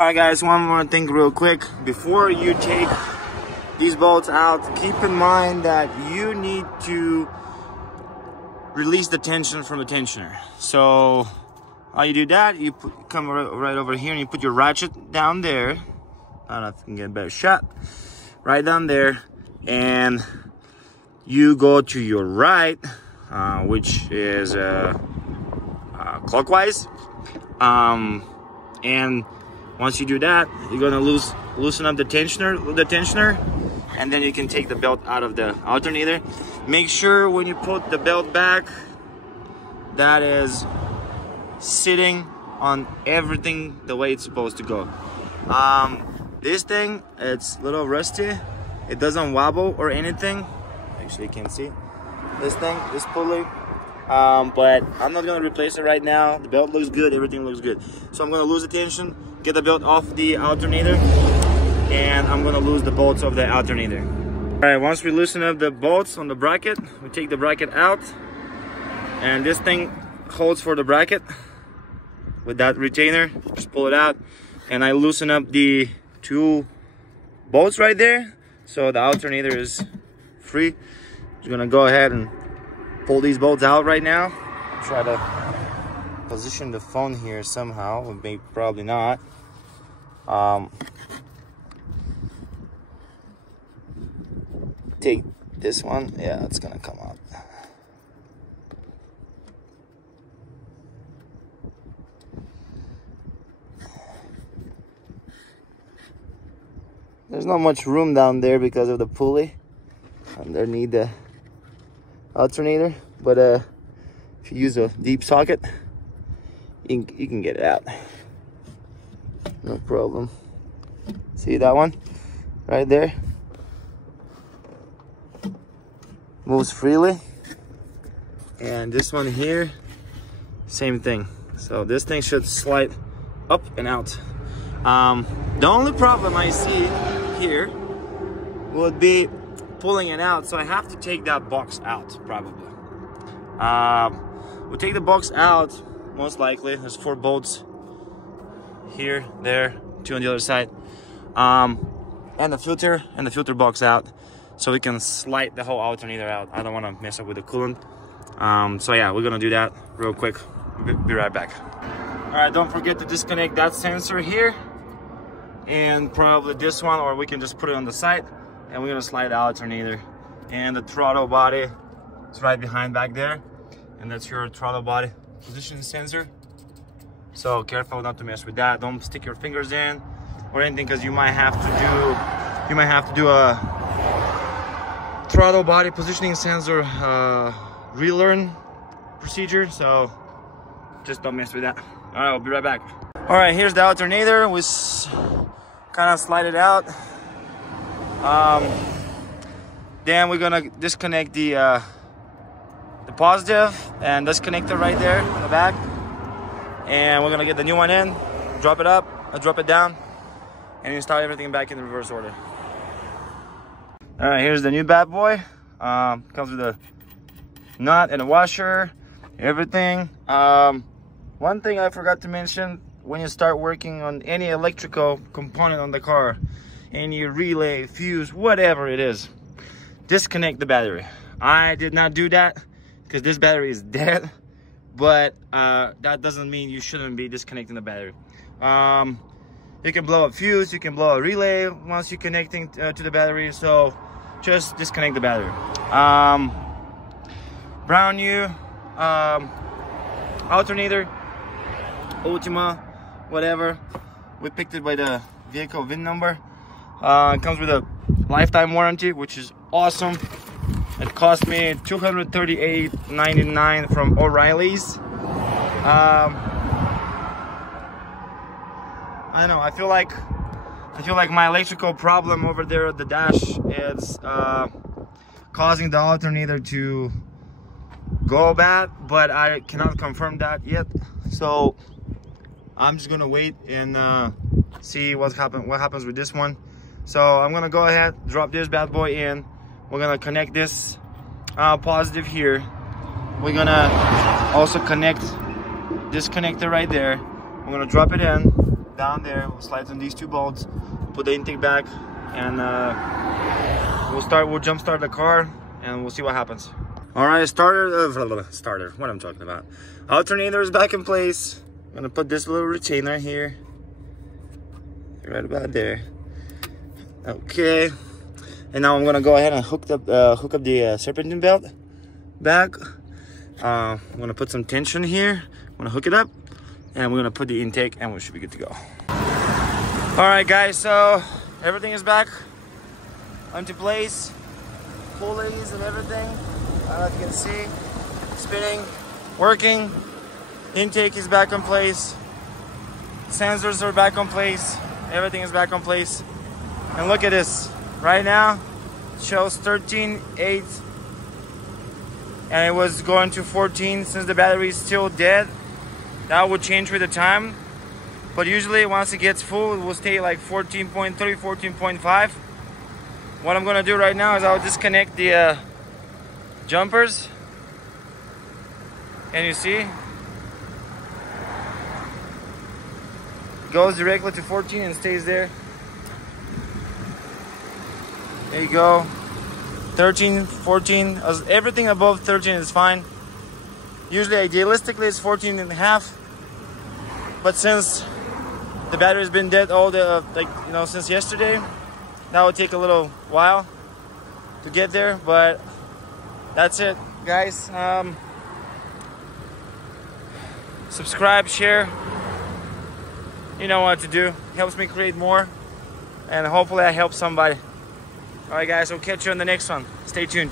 Alright guys, one more thing real quick. Before you take these bolts out, keep in mind that you need to release the tension from the tensioner. So how you do that, you come right over here and you put your ratchet down there. I don't know if you can get a better shot. Right down there, and you go to your right, which is clockwise. And once you do that, you're gonna loosen up the tensioner, and then you can take the belt out of the alternator. Make sure when you put the belt back, that is sitting on everything the way it's supposed to go. This thing, it's a little rusty. It doesn't wobble or anything. Actually, you can see this thing, this pulley. But I'm not gonna replace it right now. The belt looks good, everything looks good. So I'm gonna lose the tension, get the belt off the alternator, and I'm gonna lose the bolts of the alternator. All right, once we loosen up the bolts on the bracket, we take the bracket out, and this thing holds for the bracket with that retainer. Just pull it out, and I loosen up the two bolts right there, so the alternator is free. Just gonna go ahead and pull these bolts out right now. Try to position the phone here somehow. Maybe probably not. Take this one. Yeah, it's gonna come out. There's not much room down there because of the pulley underneath the alternator, but if you use a deep socket, you can get it out, no problem. See that one right there? Moves freely. And this one here, same thing. So this thing should slide up and out. The only problem I see here would be pulling it out, so I have to take that box out probably. We'll take the box out most likely. There's 4 bolts here, there, 2 on the other side, and the filter box out, so we can slide the whole alternator out. I don't want to mess up with the coolant. So yeah, we're gonna do that real quick. Be right back. All right, don't forget to disconnect that sensor here, and probably this one, or we can just put it on the side. And we're gonna slide the alternator, and the throttle body is right behind back there, and that's your throttle body position sensor. So careful not to mess with that. Don't stick your fingers in or anything, because you might have to do a throttle body positioning sensor relearn procedure. So just don't mess with that. All right, I'll be right back. All right, here's the alternator. We kind of slide it out. Then we're gonna disconnect the positive and disconnect it right there in the back, and we're gonna get the new one in, drop it up, drop it down, and install everything back in the reverse order. All right, here's the new bad boy. Comes with a nut and a washer, everything. One thing I forgot to mention: when you start working on any electrical component on the car, any relay, fuse, whatever it is, disconnect the battery. I did not do that because this battery is dead, but that doesn't mean you shouldn't be disconnecting the battery. You can blow a fuse, you can blow a relay once you're connecting to the battery, so just disconnect the battery. Brand new alternator, Ultima, whatever. We picked it by the vehicle VIN number. It comes with a lifetime warranty, which is awesome. It cost me $238.99 from O'Reilly's. I know, I feel like my electrical problem over there at the dash is causing the alternator to go bad, but I cannot confirm that yet. So I'm just gonna wait and see what happens with this one. So I'm gonna go ahead, drop this bad boy in. We're gonna connect this positive here. We're gonna also connect this connector right there. We're gonna drop it in. down there, we'll slide on these two bolts, put the intake back, and we'll jump start the car, and we'll see what happens. All right, starter, what I'm talking about. Alternator is back in place. I'm gonna put this little retainer here, right about there. Okay, and now I'm gonna go ahead and hook up the serpentine belt back. I'm gonna put some tension here. I'm gonna hook it up, and we're gonna put the intake, and we should be good to go. All right, guys, so everything is back onto place. Pulleys and everything, as you can see, spinning, working. Intake is back in place. Sensors are back on place. Everything is back on place. And look at this. Right now, it shows 13.8, and it was going to 14. Since the battery is still dead, that will change with the time. But usually, once it gets full, it will stay like 14.3, 14.5. What I'm gonna do right now is I'll disconnect the jumpers, and you see, it goes directly to 14 and stays there. There you go. 13, 14, everything above 13 is fine. Usually, idealistically, it's 14 and a half. But since the battery has been dead all the, since yesterday, that will take a little while to get there. But that's it, guys. Subscribe, share. You know what to do. It helps me create more, and hopefully I help somebody. All right, guys, we'll catch you on the next one. Stay tuned.